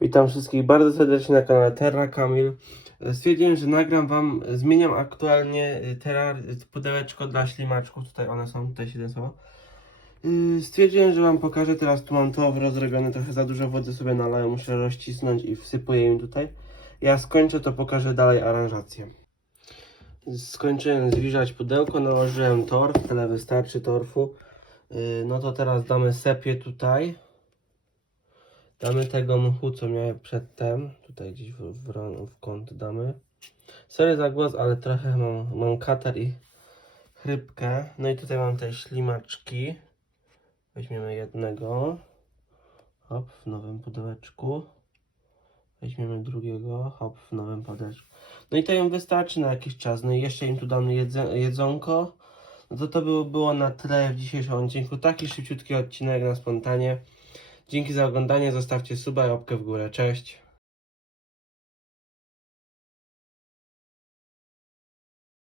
Witam wszystkich bardzo serdecznie na kanale Terra Kamil. Stwierdziłem, że nagram wam, zmieniam aktualnie y, terra, y, pudełeczko dla ślimaczków, tutaj one są, tutaj siedzą słowa. Yy, Stwierdziłem, że wam pokażę, teraz tu mam to rozrobione, trochę za dużo wody sobie nalają, muszę rozcisnąć i wsypuję im tutaj. Ja skończę, to pokażę dalej aranżację. Skończyłem zwiżać pudełko, nałożyłem torf, tyle wystarczy torfu. No to teraz damy sepię tutaj. Damy tego mchu, co miałem przedtem. Tutaj gdzieś w, w, w kąt damy. Sorry za głos, ale trochę mam, mam katar i chrypkę. No i tutaj mam te ślimaczki. Weźmiemy jednego. Hop, w nowym pudełeczku. Weźmiemy drugiego. Hop, w nowym pudełeczku. No i to im wystarczy na jakiś czas. No i jeszcze im tu damy jedzonko. No to to było, było na tyle w dzisiejszym odcinku. Taki szybciutki odcinek na spontanie. Dzięki za oglądanie, zostawcie suba i łapkę w górę. Cześć!